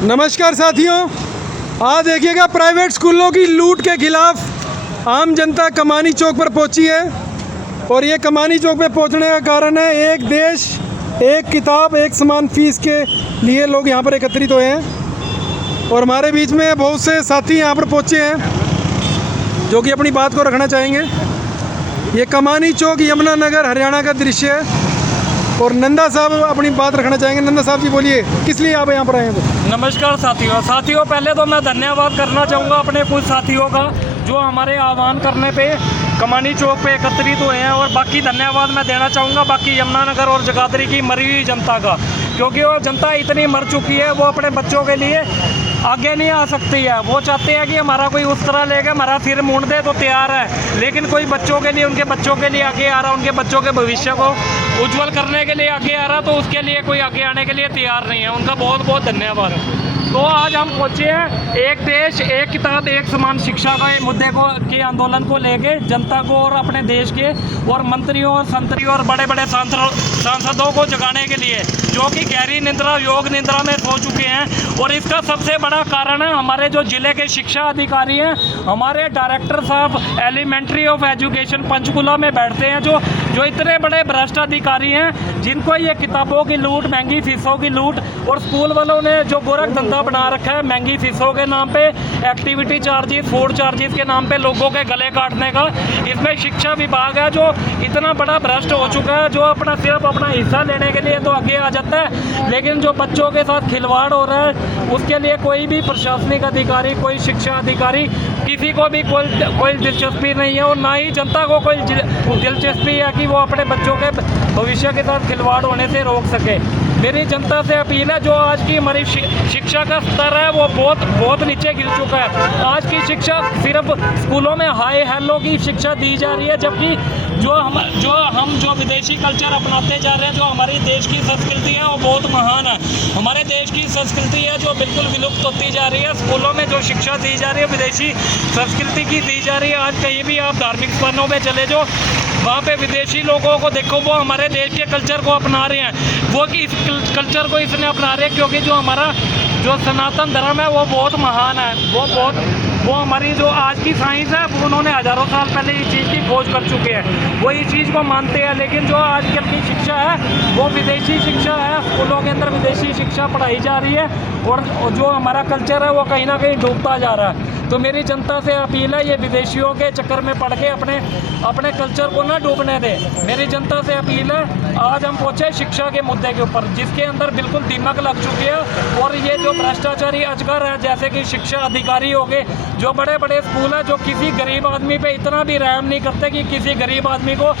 नमस्कार साथियों, आज देखिएगा प्राइवेट स्कूलों की लूट के खिलाफ आम जनता कमानी चौक पर पहुंची है। और ये कमानी चौक पे पहुंचने का कारण है एक देश एक किताब एक समान फीस के लिए लोग यहाँ पर एकत्रित हुए हैं। और हमारे बीच में बहुत से साथी यहाँ पर पहुँचे हैं जो कि अपनी बात को रखना चाहेंगे। ये कमानी चौक यमुनानगर हरियाणा का दृश्य है और नंदा साहब अपनी बात रखना चाहेंगे। नंदा साहब जी बोलिए, किस लिए आप यहाँ पर आए हैं? तो नमस्कार साथियों, पहले तो मैं धन्यवाद करना चाहूँगा अपने कुछ साथियों का जो हमारे आह्वान करने पे कमानी चौक पे एकत्रित हुए हैं। और बाकी धन्यवाद मैं देना चाहूँगा बाकी यमुनानगर और जगाधरी की मरी हुई जनता का, क्योंकि वो जनता इतनी मर चुकी है, वो अपने बच्चों के लिए आगे नहीं आ सकती है। वो चाहते हैं कि हमारा कोई उस तरह लेके हमारा सिर मूंड दे तो तैयार है, लेकिन कोई बच्चों के लिए उनके बच्चों के लिए आगे आ रहा, उनके बच्चों के भविष्य को उज्जवल करने के लिए आगे आ रहा, तो उसके लिए कोई आगे आने के लिए तैयार नहीं है। उनका बहुत बहुत धन्यवाद। तो आज हम पहुँचे हैं एक देश एक किताब एक समान शिक्षा का मुद्दे को के आंदोलन को लेके जनता को और अपने देश के और मंत्रियों और संतरियों और बड़े बड़े सांसदों को जगाने के लिए, जो कि गहरी निद्रा योग निद्रा में सो चुके हैं। और इसका सबसे बड़ा कारण है हमारे जो ज़िले के शिक्षा अधिकारी हैं, हमारे डायरेक्टर साहब एलिमेंट्री ऑफ एजुकेशन पंचकुला में बैठते हैं, जो इतने बड़े भ्रष्ट अधिकारी हैं जिनको ये किताबों की लूट, महंगी फीसों की लूट और स्कूल वालों ने जो गोरख धंधा बना रखा है महंगी फीसों के नाम पे, एक्टिविटी चार्जेस, फूड चार्जेस के नाम पे लोगों के गले काटने का। इसमें शिक्षा विभाग है जो इतना बड़ा भ्रष्ट हो चुका है, जो सिर्फ अपना हिस्सा लेने के लिए तो आगे आ जाता है, लेकिन जो बच्चों के साथ खिलवाड़ हो रहा है उसके लिए कोई भी प्रशासनिक अधिकारी, कोई शिक्षा अधिकारी, किसी को भी कोई दिलचस्पी नहीं है। और ना ही जनता को कोई दिलचस्पी है कि वो अपने बच्चों के भविष्य के साथ खिलवाड़ होने से रोक सके। मेरी जनता से अपील है, जो आज की हमारी शिक्षा का स्तर है वो बहुत नीचे गिर चुका है। आज की शिक्षा सिर्फ स्कूलों में हाई हेलो की शिक्षा दी जा रही है, जबकि जो विदेशी कल्चर अपनाते जा रहे हैं, जो हमारे देश की संस्कृति है वो बहुत महान है। हमारे देश की संस्कृति है जो बिल्कुल विलुप्त होती जा रही है। स्कूलों में जो शिक्षा दी जा रही है विदेशी संस्कृति की दी जा रही है। आज कहीं भी आप धार्मिक स्थानों में चले जाओ, वहाँ पे विदेशी लोगों को देखो, वो हमारे देश के कल्चर को अपना रहे हैं। वो कि इस कल्चर को इसने अपना रहे हैं क्योंकि जो हमारा जो सनातन धर्म है वो बहुत महान है। वो हमारी जो आज की साइंस है वो उन्होंने हज़ारों साल पहले इस चीज़ की खोज कर चुके हैं, वो इस चीज़ को मानते हैं। लेकिन जो आजकल की शिक्षा है वो विदेशी शिक्षा है, स्कूलों के अंदर विदेशी शिक्षा पढ़ाई जा रही है और जो हमारा कल्चर है वो कहीं ना कहीं डूबता जा रहा है। तो मेरी जनता से अपील है, ये विदेशियों के चक्कर में पड़ के अपने कल्चर को ना डूबने दे। मेरी जनता से अपील है, आज हम पहुँचे शिक्षा के मुद्दे के ऊपर, जिसके अंदर बिल्कुल दीमक लग चुकी है। और ये जो भ्रष्टाचारी अजगर है, जैसे कि शिक्षा अधिकारी हो गए, जो बड़े बड़े स्कूल है, जो किसी गरीब आदमी पे इतना भी रहम नहीं करते कि किसी गरीब आदमी को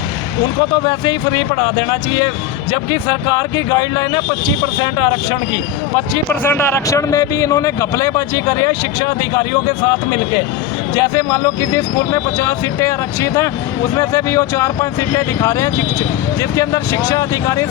उनको तो वैसे ही फ्री पढ़ा देना चाहिए। जबकि सरकार की गाइडलाइन है 25% आरक्षण की। 25% आरक्षण में भी इन्होंने घपलेबाजी करी है शिक्षा अधिकारियों के साथ मिलके। जैसे मान लो किसी स्कूल में 50 सीटें आरक्षित हैं, उसमें से भी वो 4-5 सीटें दिखा रहे हैं जिसके अंदर शिक्षा अधिकारी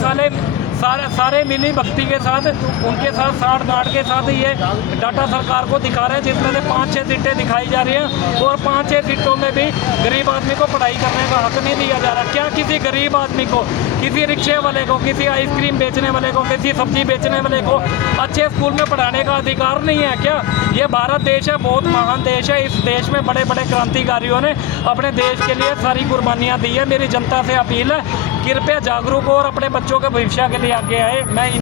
सारे मिली भक्ति के साथ उनके साथ साठ गांठ के साथ ये डाटा सरकार को दिखा रहे हैं, जिसमें से 5-6 सीटें दिखाई जा रही हैं। और 5-6 सीटों में भी गरीब आदमी को पढ़ाई करने का हक नहीं दिया जा रहा। क्या किसी गरीब आदमी को, किसी रिक्शे वाले को, किसी आइसक्रीम बेचने वाले को, किसी सब्जी बेचने वाले को अच्छे स्कूल में पढ़ाने का अधिकार नहीं है क्या? ये भारत देश है, बहुत महान देश है। इस देश में बड़े बड़े क्रांतिकारियों ने अपने देश के लिए सारी कुर्बानियाँ दी है। मेरी जनता से अपील है, कृपया जागरूक हो और अपने बच्चों के भविष्य के लिए आगे आए। मैं